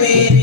been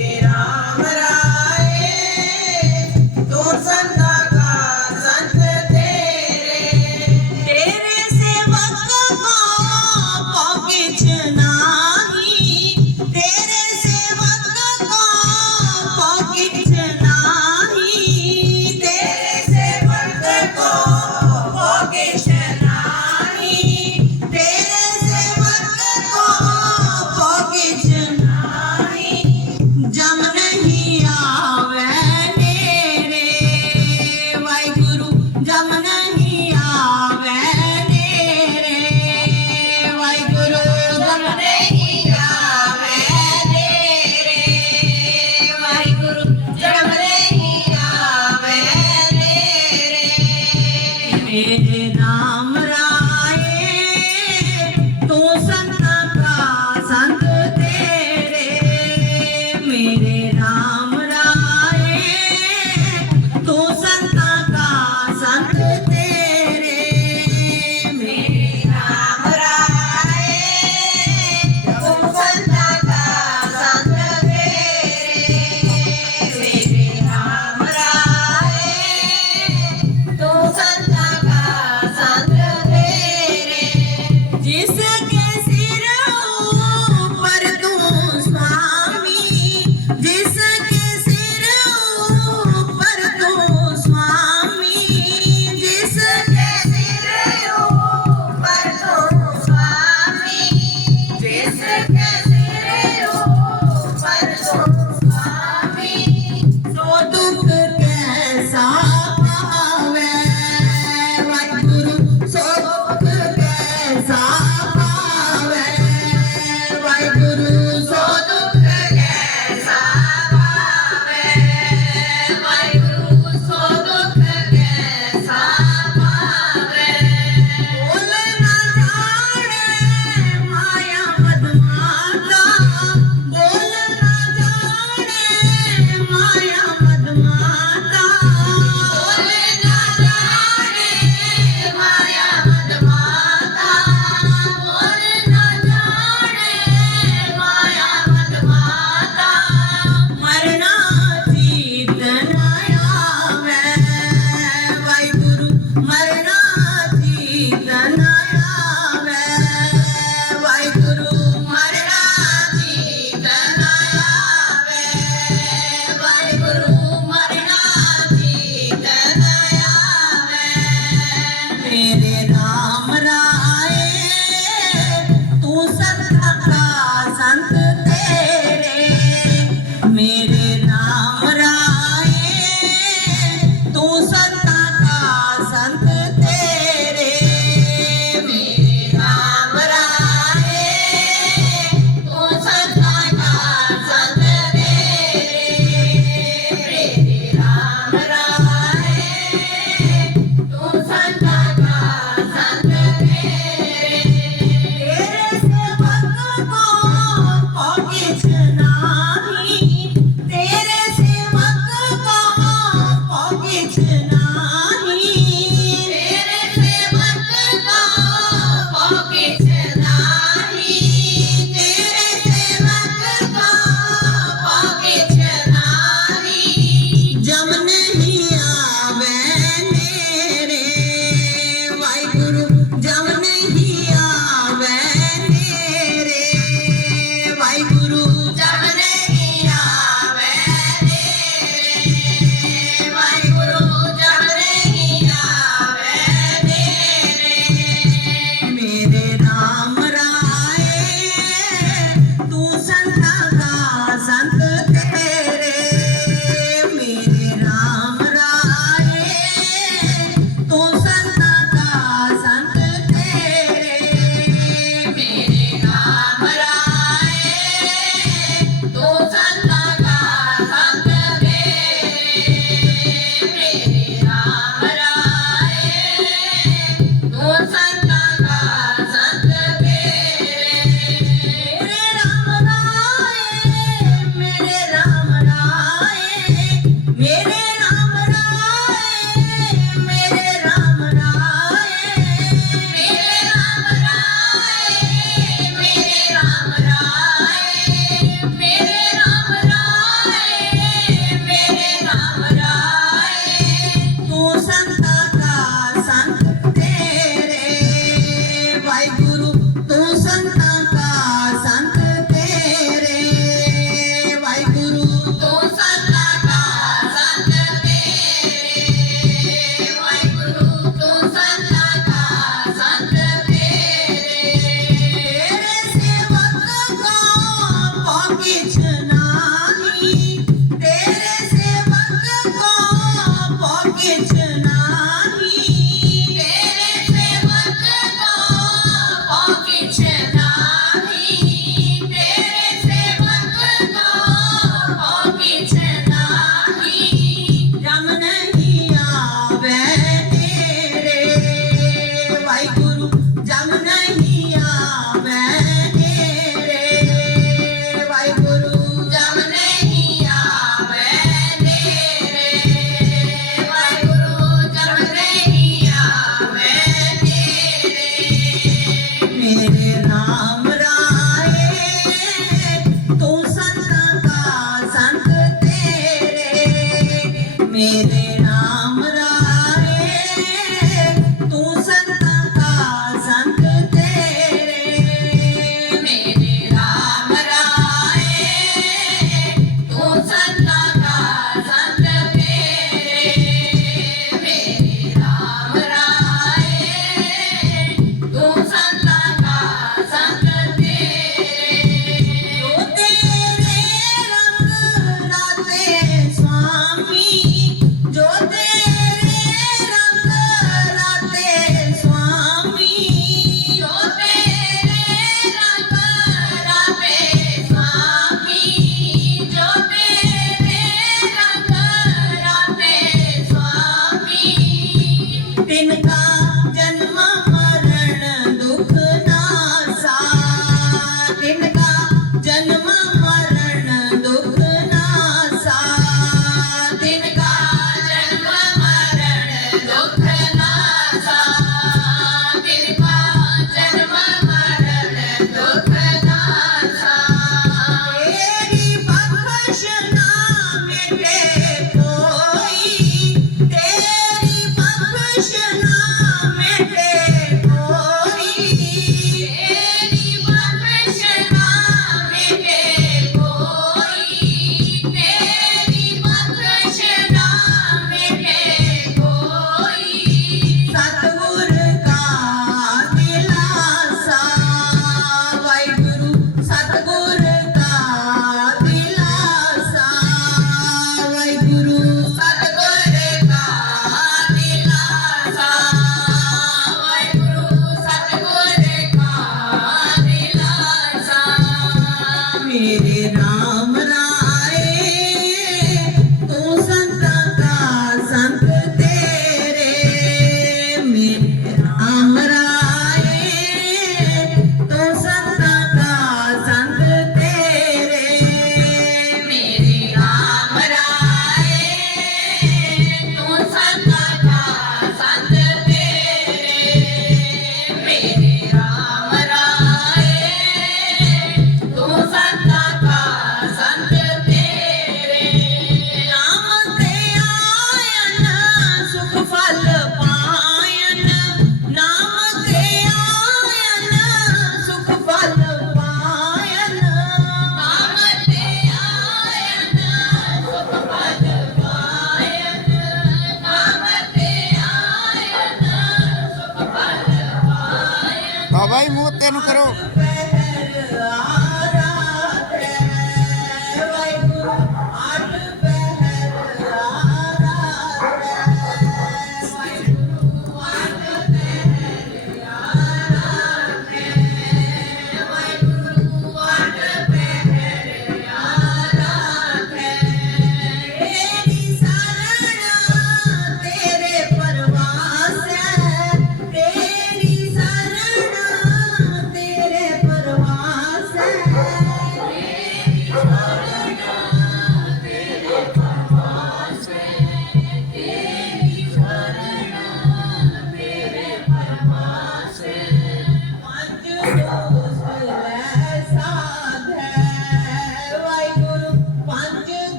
ਮੂੰਹ ਉੱਤੇ ਨੂੰ ਕਰੋ।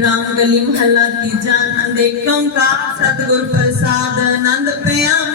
ਰਾਮ ਗਲੀ ਮਹੱਲਾ ਤੀਜਾ ਅੰਦੇ ਕੰਕਾਰ ਸਤਗੁਰ ਪ੍ਰਸਾਦ ਆਨੰਦ ਪਿਆ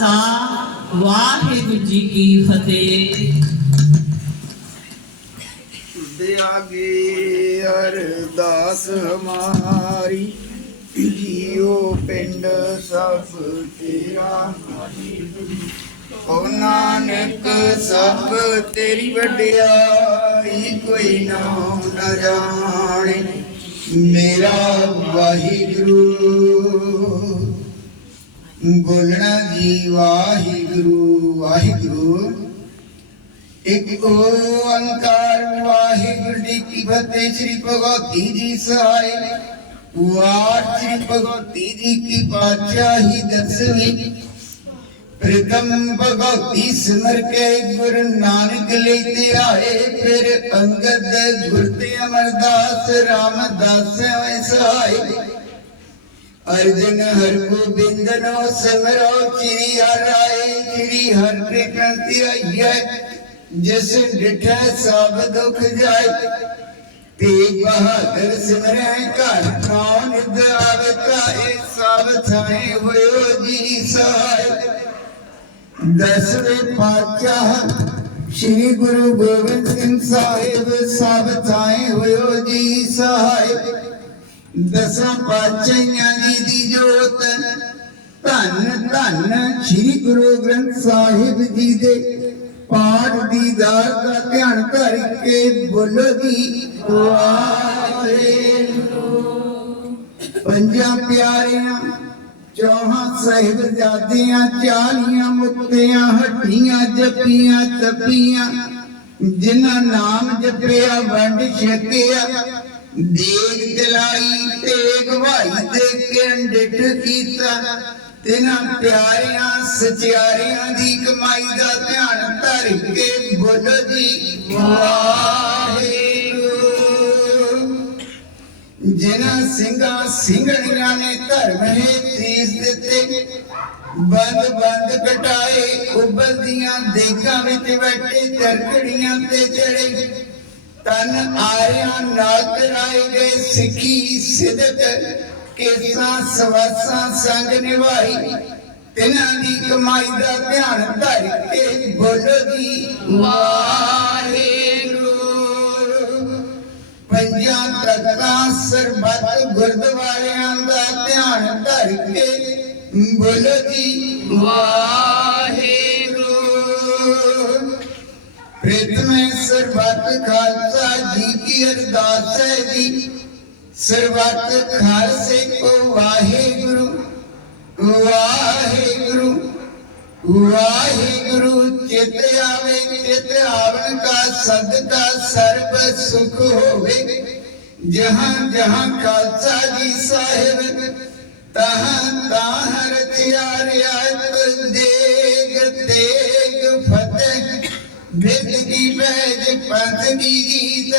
ਖਾਲਸਾ ਵਾਹਿਗੁਰੂ ਜੀ ਕੀ ਫਤਿਹ। ਦਿਆਗੇ ਅਰਦਾਸ ਹਮਾਰੀ, ਜੀਓ ਪਿੰਡ ਸਭ ਤੇਰਾ ਓ ਨਾਨਕ ਸਭ ਤੇਰੀ ਵਡਿਆਈ, ਕੋਈ ਨਾ ਨ ਜਾਣੇ। ਮੇਰਾ ਵਾਹਿਗੁਰੂ। ਬੋਲਣਾ ਜੀ, ਵਾਹਿਗੁਰੂ ਵਾਹਿਗੁਰੂ। ਇੱਕ ਓੰਕਾਰ ਵਾਹਿਗੁਰੂ ਦੀ ਕੀ ਫਤਿਹ ਸ੍ਰੀ ਭਗਵਤੀ ਜੀ ਸਹਾਈ। ਵਾਰ ਸ੍ਰੀ ਭਗਵਤੀ ਜੀ ਕੀ ਪਾਤਸ਼ਾਹੀ ਦਸਵੀਂ। ਪ੍ਰਿਤਮ ਭਗਵਤੀ ਸਿਮਰ ਕੇ ਗੁਰ ਨਾਨਕ ਲਈ ਤੇ ਆਏ, ਫਿਰ ਅੰਗਦ ਗੁਰ ਤੇ ਅਮਰਦਾਸ, ਰਾਮਦਾਸ ਹੋਏ ਸਹਾਈ। अर्जुन हर गोविंद नो समरो श्री हराय श्री हर कृष्ण तिरय जिस डिठ सब दुख जाय तेग बहादुर सिमरह कर कौन दाव काए सब थाए होयो जी सहाय। दसवें पातशाह श्री गुरु गोविंद सिंह साहेब सब थाए होयो जी सहाय। ਦਸਾਂ ਪਾਤਸ਼ਾਹਾਂ ਜੀ ਦੀ ਜੋਤ। ਧੰਨ ਧੰਨ ਸ਼੍ਰੀ ਗੁਰੂ ਗ੍ਰੰਥ ਸਾਹਿਬ ਜੀ ਦੇ ਪਾਠ ਦੀ ਦਾਤ ਦਾ ਧਿਆਨ ਧਰ ਕੇ ਬੋਲੋ ਵਾਹਿਗੁਰੂ। ਪੰਜਾਂ ਪਿਆਰਿਆਂ, ਚੌਹਾਂ ਸਾਹਿਬਜ਼ਾਦਿਆਂ, ਚਾਲੀਆਂ ਮੁਕਤਿਆਂ ਹੱਟੀਆਂ ਜਪੀਆਂ, ਤਪੀਆਂ, ਜਿਨ੍ਹਾਂ ਨਾਮ ਜਪਿਆ, ਵੰਡ ਛਕਿਆ ਦੇਗ ਜਲਾਈ, ਤੇਗ ਭਾਈ ਦੇ ਕੇ ਕੀਤਾ। ਤਿਨਾਂ ਪਿਆਰਿਆਂ, ਸਚਿਆਰਿਆਂ ਦੀ ਕਮਾਈ ਦਾ ਧਿਆਨ ਧਰ ਕੇ ਬੋਲੋ ਜੀ, ਵਾਹਿਗੁਰੂ। ਜਿਨ੍ਹਾਂ ਸਿੰਘਾਂ ਸਿੰਘਣੀਆਂ ਨੇ ਧਰਮ ਨੇ ਤੀਸ ਦਿੱਤੇ, ਬੰਦ ਬੰਦ ਕਟਾਏ ਉਬਲਦੀਆਂ ਦੇਗਾਂ ਵਿੱਚ ਬੈਠੇ ਚਰਕੜੀਆਂ ਤੇ ਚੜੇ। ਤਨ ਆਰਿਆਂ ਨਾਲ ਕਰਾਏ ਗਏ ਸਿੱਖੀ ਸਿਦਕ ਕੇਸਾਂ ਸਵਾਸਾਂ ਸੰਗ ਨਿਭਾਈ। ਤਿਨਾਂ ਦੀ ਕਮਾਈ ਦਾ ਧਿਆਨ ਧਰ ਕੇ ਬੋਲੋ ਵਾਹਿਗੁਰੂ ਪੰਜਾਂ ਤਖਤਾਂ ਸਰਬੱਤ ਗੁਰਦੁਆਰਿਆਂ ਦਾ ਧਿਆਨ ਧਰ ਕੇ ਬੋਲੋ ਵਾਹਿਗੁਰੂ ਪ੍ਰਥਮੇ ਸਰਬੱਤ ਖਾਲਸਾ ਜੀ ਕੀ ਅਰਦਾਸ ਹੈ ਜੀ। ਸਰਬੱਤ ਖਾਲਸੇ ਕੋ ਵਾਹਿਗੁਰੂ ਵਾਹਿਗੁਰੂ ਵਾਹਿਗੁਰੂ, ਚਿਤ ਆਵੇ, ਚਿਤ ਆਵਨ ਕਾ ਸਦਕਾ ਸਰਬ ਸੁਖ ਹੋਵੇ। ਜਹਾਂ ਜਹਾਂ ਖਾਲਸਾ ਜੀ ਸਾਹਿਬ, ਤਹਾਂ ਤਾਹ ਰਚਿਆ ਰਿਆਇਤ, ਦੇਗ ਤੇਗ ਫਤਿਹ। ਬਿਰਦ ਕੀ ਪੰਥ ਦੀ ਜੀਤ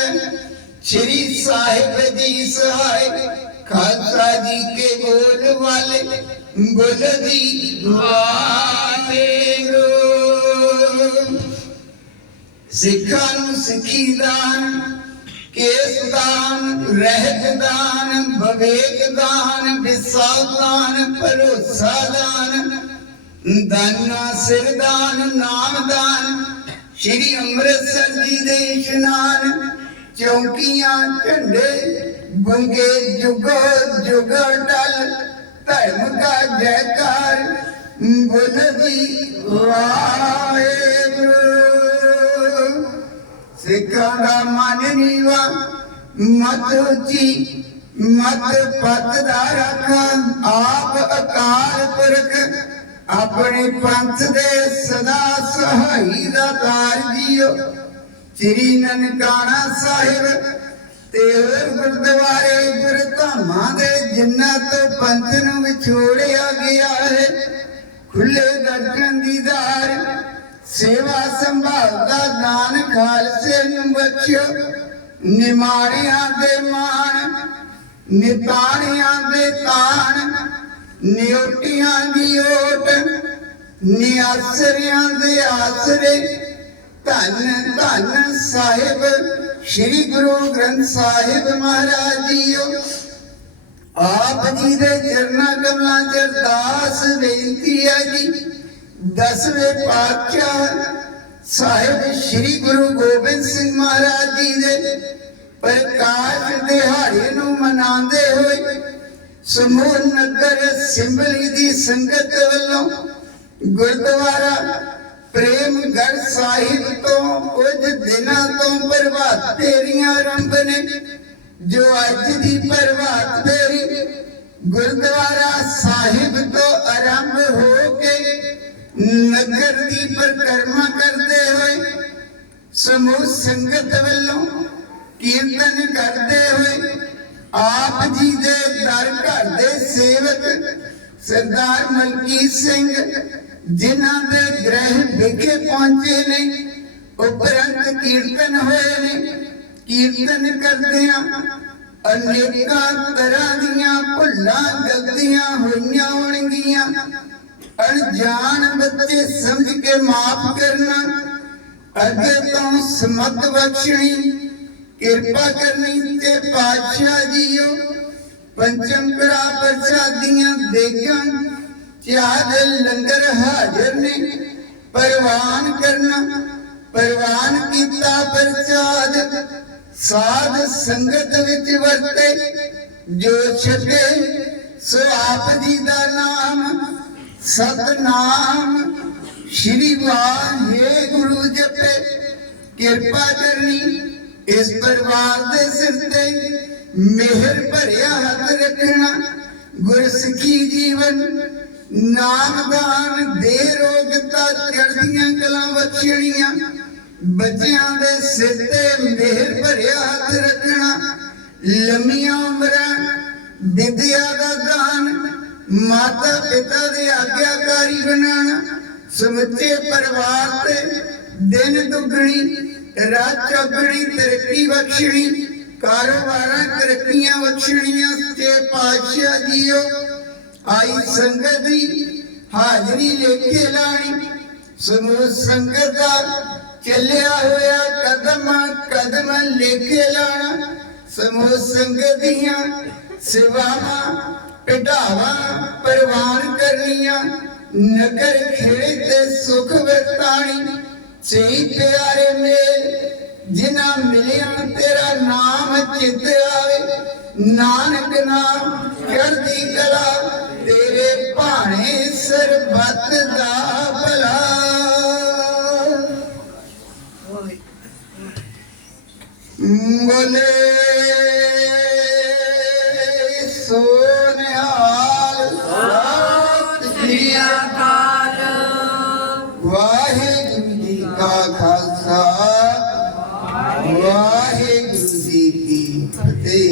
ਸ਼੍ਰੀ ਸਾਹਿਬ ਜੀ ਸਹਾਇ ਖਾਲਸਾ ਜੀ ਕੇ ਬੋਲ ਵਾਲੇ ਬੋਲ ਦੀ ਵਾਹਿਗੁਰੂ ਸਿੱਖਾਂ ਨੂੰ ਸਿੱਖੀ ਦਾਨ, ਕੇਸ ਦਾਨ, ਰਹਿਤ ਦਾਨ, ਵਿਵੇਕ ਦਾਨ, ਵਿਸਾਲ ਦਾਨ, ਭਰੋਸਾ ਦਾਨ, ਦਾਨਾ ਸਿਰ ਦਾਨ, ਨਾਮ ਦਾਨ ਸ਼੍ਰੀ ਅੰਮ੍ਰਿਤਸਰ ਜੀ ਦੇ ਇਸ਼ਨਾਨ, ਚੌਕੀਆਂ, ਝੰਡੇ, ਬੰਗੇ, ਜੁਗ ਜੁਗ ਡਲ ਧਰਮ ਦਾ ਜੈਕਾਰ ਬੁਲਦੀ ਵਾਹਿਗੁਰੂ। ਸਿੱਖਾਂ ਦਾ ਮਨ ਨੀਵਾ, ਮਤ ਉੱਚੀ, ਮਤ ਪਤ ਦਾ ਰੱਖਾਂ, ਆਪ ਅਕਾਲ ਪੁਰਖ ਆਪਣੇ ਪੰਥ ਦੇ ਸਦਾ ਸਹਾਈ ਦਾ ਤਾਰ ਜੀਓ ਸ੍ਰੀ ਨਨਕਾਣਾ ਸਾਹਿਬ ਤੇ ਹੋਰ ਗੁਰਦੁਆਰੇ ਗੁਰਧਾਮਾਂ ਦੇ ਜਿਨ੍ਹਾਂ ਤੋਂ ਪੰਥ ਨੂੰ ਵਿਛੋੜਿਆ ਗਿਆ ਹੈ, ਖੁੱਲੇ ਦਰਸ਼ਨ ਦੀਦਾਰ ਸੇਵਾ ਸੰਭਾਲ ਦਾ ਦਾਨ ਖਾਲਸੇ ਨੂੰ ਬਖਸ਼ਿਓ। ਨਿਮਾਣਿਆਂ ਦੇ ਮਾਣ, ਨਿਤਾਣਿਆਂ ਦੇ ਤਾਣ ਨਿਉਟੀਆਂ ਦੀ ਓਟ ਨਿਆਸਰਿਆਂ ਦੇ ਆਸਰੇ। ਧੰਨ ਧੰਨ ਸਾਹਿਬ, ਸ੍ਰੀ ਗੁਰੂ ਗ੍ਰੰਥ ਸਾਹਿਬ ਮਹਾਰਾਜ ਜੀਓ। ਆਪ ਜੀ ਦੇ ਚਰਨਾਂ ਕਮਲਾਂ ਚ ਅਰਦਾਸ ਬੇਨਤੀ ਹੈ ਜੀ। ਦਸਵੇਂ ਪਾਤਸ਼ਾਹ ਸਾਹਿਬ ਸ੍ਰੀ ਗੁਰੂ ਗੋਬਿੰਦ ਸਿੰਘ ਮਹਾਰਾਜ ਜੀ ਦੇ ਪ੍ਰਕਾਸ਼ ਦਿਹਾੜੇ ਨੂੰ ਮਨਾਉਂਦੇ ਹੋਏ ਸਮੂਹ ਨਗਰ ਸਿੰਬਲੀ ਦੀ ਸੰਗਤ ਵੱਲੋਂ ਗੁਰਦੁਆਰਾ ਪ੍ਰੇਮਗੜ ਸਾਹਿਬ ਤੋਂ ਕੁਝ ਦਿਨਾਂ ਤੋਂ ਪ੍ਰਭਾਤ ਫੇਰੀਆਂ ਆਰੰਭ ਨੇ, ਜੋ ਅੱਜ ਦੀ ਪ੍ਰਭਾਤ ਫੇਰੀ ਗੁਰਦੁਆਰਾ ਸਾਹਿਬ ਤੋਂ ਆਰੰਭ ਹੋ ਕੇ ਨਗਰ ਦੀ ਪਰਿਕਰਮਾ ਕਰਦੇ ਹੋਏ ਸਮੂਹ ਸੰਗਤ ਵੱਲੋਂ ਕੀਰਤਨ ਕਰਦੇ ਹੋਏ ਆਪ ਜੀ ਦੇ ਦਰ ਘਰ ਦੇ ਸੇਵਕ ਸਰਦਾਰ ਮਲਕੀਤ ਸਿੰਘ, ਜਿਨ੍ਹਾਂ ਦੇ ਗ੍ਰਹਿ ਵਿਖੇ ਪਹੁੰਚੇ ਨੇ, ਉਪਰੰਤ ਕੀਰਤਨ ਹੋਏ ਨੇ। ਕੀਰਤਨ ਕਰਦਿਆਂ ਅਨੇਕਾਂ ਤਰ੍ਹਾਂ ਦੀਆਂ ਭੁੱਲਾਂ ਗਲਤੀਆਂ ਹੋਈਆਂ ਹੋਣਗੀਆਂ। ਅਣਜਾਣ ਬੱਚੇ ਸਮਝ ਕੇ ਮਾਫ ਕਰਨਾ, ਅੱਗੇ ਤੋਂ ਸਮਤ ਬਖਸ਼ਣੀ ਕਿਰਪਾ ਕਰਨੀ ਤੇ ਪਾਤਸ਼ਾਹ ਜੀਓ। ਪੰਚਮ ਕੜਾ ਪ੍ਰਸਾਦੀਆਂ ਦੇਗਾਂ ਚਾਹ ਲੰਗਰ ਹਾਜ਼ਰ ਨੇ। ਪਰਵਾਨ ਕਰਨਾ, ਪਰਵਾਨ ਕੀਤਾ ਪ੍ਰਚਾਦ ਸਾਧ ਸੰਗਤ ਵਿੱਚ ਵਰਤੇ, ਜੋ ਛਕੇ ਸੋ ਆਪ ਜੀ ਦਾ ਨਾਮ ਸਤਨਾਮ। ਸ਼੍ਰੀ ਵਾਹਿਗੁਰੂ ਜਪੇ, ਕਿਰਪਾ ਕਰਨੀ ਇਸ ਪਰਿਵਾਰ ਦੇ ਸਿਰ ਤੇ ਮਿਹਰ ਭਰਿਆ ਹੱਥ ਰੱਖਣਾ ਗੁਰਸਿੱਖੀ ਜੀਵਨ ਨਾਮਦਾਨ ਦੇ ਰੋਗਤਾ ਚੜ੍ਹਦੀਆਂ ਕਲਾਂ ਬਖਸ਼ਣੀਆਂ, ਬੱਚਿਆਂ ਦੇ ਸਿਰ ਤੇ ਮਿਹਰ ਭਰਿਆ ਹੱਥ ਰੱਖਣਾ, ਲੰਮੀਆਂ ਉਮਰਾਂ ਵਿਦਿਆ ਦਾ ਦਾਨ ਮਾਤਾ ਪਿਤਾ ਦੇ ਆਗਿਆਕਾਰੀ ਬਣਾਉਣਾ, ਸਮੁੱਚੇ ਪਰਿਵਾਰ ਤੇ ਦਿਨ ਦੁਗਣੀ ਰਾਤ ਚੌਗਣੀ ਤਰੱਕੀ ਬਖਸ਼ਣੀ, ਕਾਰੋਬਾਰਾਂ ਤਰੱਕੀਆਂ ਬਖਸ਼ਣੀਆਂ, ਤੇ ਪਾਤਸ਼ਾਹ ਜੀਓ, ਆਈ ਸੰਗਤ ਦੀ ਹਾਜ਼ਰੀ ਲੈ ਲਾਣੀ। ਸਮੂਹ ਸੰਗਤ ਦਾ ਚੱਲਿਆ ਹੋਇਆ ਕਦਮ ਕਦਮ ਲੈ ਲਾਣਾ। ਸਮੂਹ ਸੰਗਤ ਦੀਆਂ ਸੇਵਾਵਾਂ ਕਢਾਵਾ ਪ੍ਰਵਾਨ ਕਰਨੀਆਂ। ਨਗਰ ਖੇੜੇ ਤੇ ਸੁਖ ਵਰਤਾਣੀ। ਸਹੀ ਪਿਆਰੇ ਮੇਲ, ਜਿਨ੍ਹਾਂ ਮਿਲਿਆ ਤੇਰਾ ਨਾਮ ਚਿੱਤ ਆਵੇ। ਨਾਨਕ ਨਾਮ ਕਰਦੀ ਕਲਾ, ਤੇਰੇ ਭਾਣੇ ਸਰਬੱਤ ਦਾ ਭਲਾ। ਬੋਲੇ ਸੋਨਿਹਾਲ ਖਾਲਸਾ